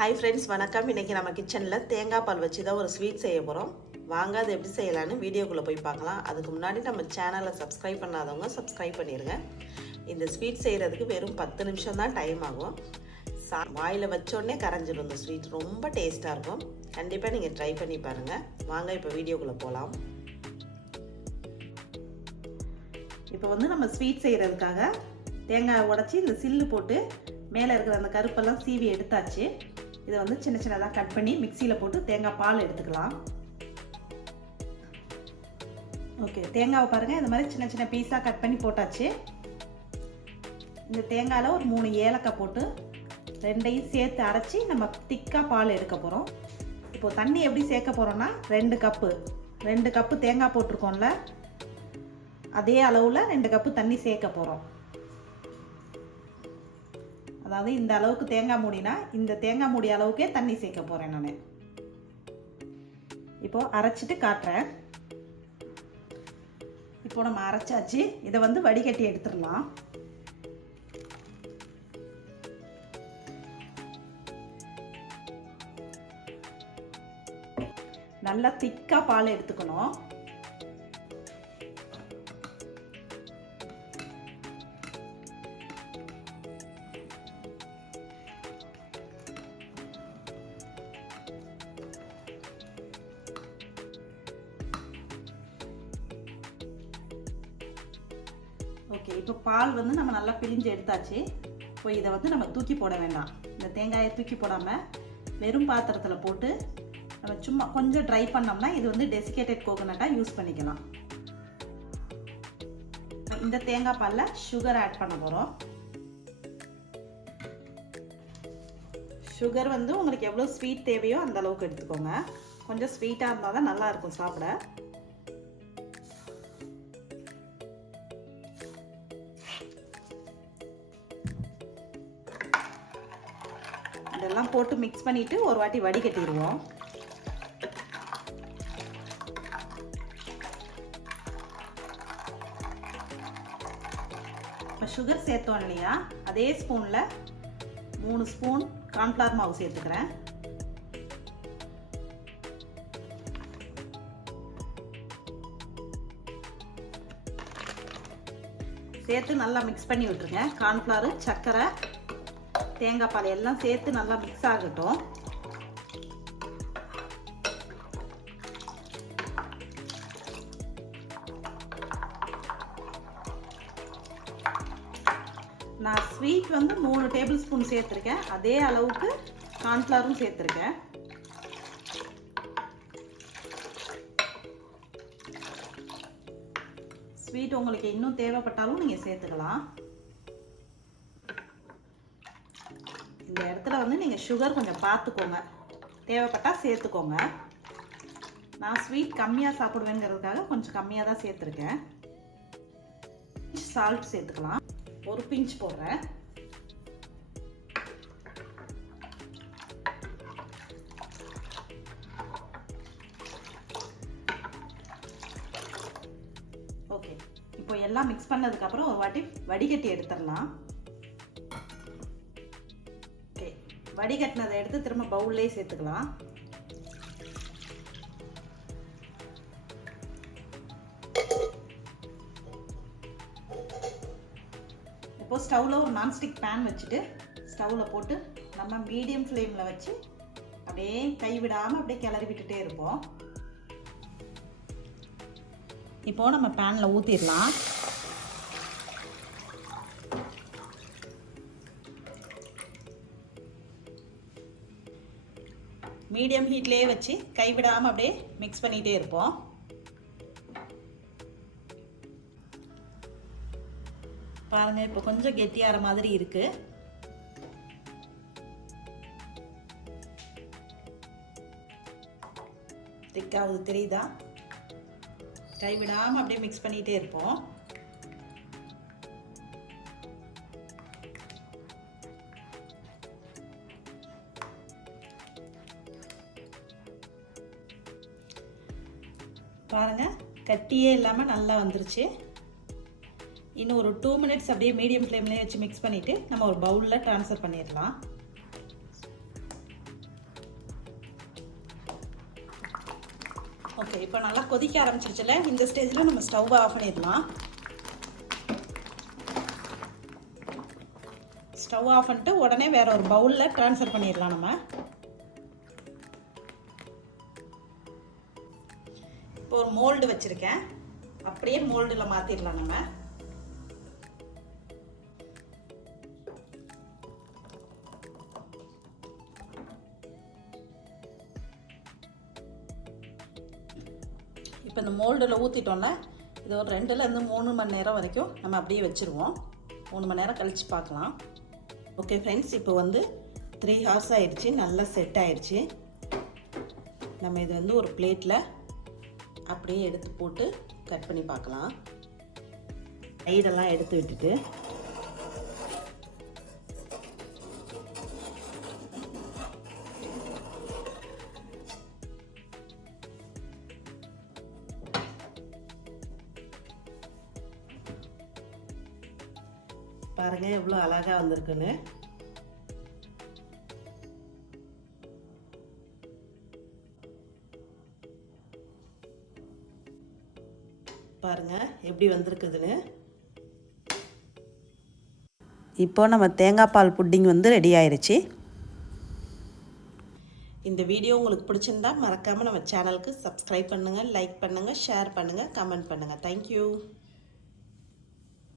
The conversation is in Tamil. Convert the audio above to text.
ஹாய் ஃப்ரெண்ட்ஸ் வணக்கம். இன்றைக்கி நம்ம கிச்சனில் தேங்காய் பால் வச்சு தான் ஒரு ஸ்வீட் செய்ய போகிறோம் வாங்க அது எப்படி செய்யலான்னு வீடியோக்குள்ளே போய் பார்க்கலாம். அதுக்கு முன்னாடி நம்ம சேனலை சப்ஸ்கிரைப் பண்ணாதவங்க சப்ஸ்கிரைப் பண்ணிடுங்க இந்த ஸ்வீட் செய்கிறதுக்கு வெறும் பத்து நிமிஷம் தான் டைம் ஆகும். சா வாயில் வச்சோடனே கரைஞ்சிடும் இந்த ஸ்வீட் ரொம்ப டேஸ்ட்டாக இருக்கும். கண்டிப்பாக நீங்கள் ட்ரை பண்ணி பாருங்கள் வாங்க இப்போ வீடியோக்குள்ளே போகலாம் இப்போ வந்து நம்ம ஸ்வீட் செய்கிறதுக்காக தேங்காய் உடச்சி இந்த சில்லு போட்டு மேலே இருக்கிற அந்த கருப்பெல்லாம் சீவி எடுத்தாச்சு. இதை வந்து சின்ன சின்னதாக கட் பண்ணி மிக்சியில் போட்டு தேங்காய் பால் எடுத்துக்கலாம். ஓகே தேங்காவை பாருங்கள் இந்த மாதிரி சின்ன சின்ன பீஸாக கட் பண்ணி போட்டாச்சு. இந்த தேங்காயில் ஒரு மூணு ஏலக்காய் போட்டு ரெண்டையும் சேர்த்து அரைச்சி நம்ம திக்காக பால் எடுக்க போகிறோம் இப்போது தண்ணி எப்படி சேர்க்க போகிறோன்னா ரெண்டு கப்பு ரெண்டு கப்பு தேங்காய் போட்டிருக்கோம்ல அதே அளவில் ரெண்டு கப்பு தண்ணி சேர்க்க போகிறோம் அதாவது இந்த அளவுக்கு தேங்காய் மூடினா இந்த தேங்காய் மூடி அளவுக்கே தண்ணி சேர்க்க போகிறேன் நான். இப்போது அரைச்சிட்டு காட்டுறேன். இப்போ நம்ம அரைச்சாச்சு. இதை வந்து வடிகட்டி எடுத்துடலாம். நல்லா திக்காக பால் எடுத்துக்கணும். ஓகே இப்போ பால் வந்து நம்ம நல்லா பிழிஞ்சு எடுத்தாச்சு. இப்போ இதை வந்து நம்ம தூக்கி போட வேண்டாம். இந்த தேங்காயை தூக்கி போடாமல் வெறும் பாத்திரத்தில் போட்டு நம்ம சும்மா கொஞ்சம் ட்ரை பண்ணோம்னா இது வந்து டெசிகேட்டட் கோகோனட்டாக யூஸ் பண்ணிக்கலாம். இந்த தேங்காய் பாலில் சுகர் ஆட் பண்ண போகிறோம் சுகர் வந்து உங்களுக்கு எவ்வளோ ஸ்வீட் தேவையோ அந்த அளவுக்கு எடுத்துக்கோங்க. கொஞ்சம் ஸ்வீட்டாக இருந்தால் தான் நல்லாயிருக்கும் சாப்பிட. இதெல்லாம் போட்டு மிக்ஸ் பண்ணிட்டு ஒரு வாட்டி வடிகட்டிடுவோம். இப்போ சுகர் சேர்த்தோம் இல்லையா? அதே ஸ்பூனில் மூணு ஸ்பூன் கார்ன்ஃப்ளவர் மாவு சேர்த்துக்கிறேன். சேர்த்து நல்லா மிக்ஸ் பண்ணி விட்டுருங்க. கார்ன்ஃப்ளவர் சர்க்கரை தேங்காய் பால் எல்லாம் சேர்த்து நல்லா மிக்ஸ் ஆகட்டும். நான் ஸ்வீட் வந்து மூணு டேபிள் ஸ்பூன் சேர்த்துருக்கேன். அதே அளவுக்கு கார்ன்ஃப்ளவரும் சேர்த்துருக்கேன். ஸ்வீட் உங்களுக்கு இன்னும் தேவைப்பட்டாலும் நீங்கள் சேர்த்துக்கலாம். இந்த இடத்துல வந்து நீங்கள் சுகர் கொஞ்சம் பார்த்துக்கோங்க தேவைப்பட்டால் சேர்த்துக்கோங்க. நான் ஸ்வீட் கம்மியாக சாப்பிடுவேங்கிறதுக்காக கொஞ்சம் கம்மியாக தான் சேர்த்துருக்கேன். சால்ட் சேர்த்துக்கலாம். ஒரு பிஞ்ச் போடுறேன். ஓகே இப்போ எல்லாம் மிக்ஸ் பண்ணதுக்கப்புறம் ஒரு வாட்டி வடிகட்டி எடுத்துடலாம். வடிகட்டினதை எடுத்து திரும்ப பவுல்லே சேர்த்துக்கலாம். இப்போ ஸ்டவ்வில் ஒரு நான்ஸ்டிக் பேன் வச்சுட்டு ஸ்டவ்வில் போட்டு நம்ம மீடியம் ஃப்ளேமில் வச்சு அப்படியே கைவிடாமல் அப்படியே கிளறி விட்டுட்டே இருப்போம். இப்போ நம்ம பேனில் ஊற்றிடலாம் மீடியம் ஹீட்லேயே வச்சு கைவிடாமல் அப்படியே மிக்ஸ் பண்ணிகிட்டே இருப்போம். பாருங்கள் இப்போ கொஞ்சம் கெட்டியாகிற மாதிரி இருக்குது திக்காவது தெரியுதா? கைவிடாமல் அப்படியே மிக்ஸ் பண்ணிகிட்டே இருப்போம். பாருங்கள் கட்டியே இல்லாமல் நல்லா வந்துருச்சு. இன்னும் ஒரு டூ மினிட்ஸ் அப்படியே மீடியம் ஃப்ளேம்லேயே வச்சு மிக்ஸ் பண்ணிவிட்டு நம்ம ஒரு பவுலில் ட்ரான்ஸ்ஃபர் பண்ணிடலாம். ஓகே இப்போ நல்லா கொதிக்க ஆரம்பிச்சிருச்சுல இந்த ஸ்டேஜில் நம்ம ஸ்டவ் ஆஃப் பண்ணிடலாம். ஸ்டவ் ஆஃப் பண்ணிட்டு உடனே வேறு ஒரு பவுலில் ட்ரான்ஸ்ஃபர் பண்ணிடலாம் நம்ம. இப்போ ஒரு மோல்டு வச்சுருக்கேன். அப்படியே மோல்டில் மாற்றிடலாம் நம்ம. இப்போ இந்த மோல்டில் ஊற்றிட்டோம்ல இது ஒரு ரெண்டுலேருந்து மூணு மணி நேரம் வரைக்கும் நம்ம அப்படியே வச்சுருவோம். மூணு மணி நேரம் கழித்து பார்க்கலாம். ஓகே ஃப்ரெண்ட்ஸ் இப்போ வந்து த்ரீ ஹார்ஸ் ஆயிடுச்சு நல்லா செட் ஆயிடுச்சு. நம்ம இது வந்து ஒரு பிளேட்டில் அப்படியே எடுத்து போட்டு கட் பண்ணி பார்க்கலாம். சைடெல்லாம் எடுத்து விட்டுட்டு. பாருங்க எவ்வளோ அழகாக வந்திருக்குன்னு. பாருங்க எப்படி வந்திருக்குதுன்னு. இப்போ நம்ம தேங்காய் பால் புட்டிங் வந்து ரெடி ஆயிருச்சு. இந்த வீடியோ உங்களுக்கு பிடிச்சிருந்தா மறக்காமல் நம்ம சேனலுக்கு சப்ஸ்கிரைப் பண்ணுங்கள் லைக் பண்ணுங்கள் ஷேர் பண்ணுங்கள் கமெண்ட் பண்ணுங்கள் தேங்க்யூ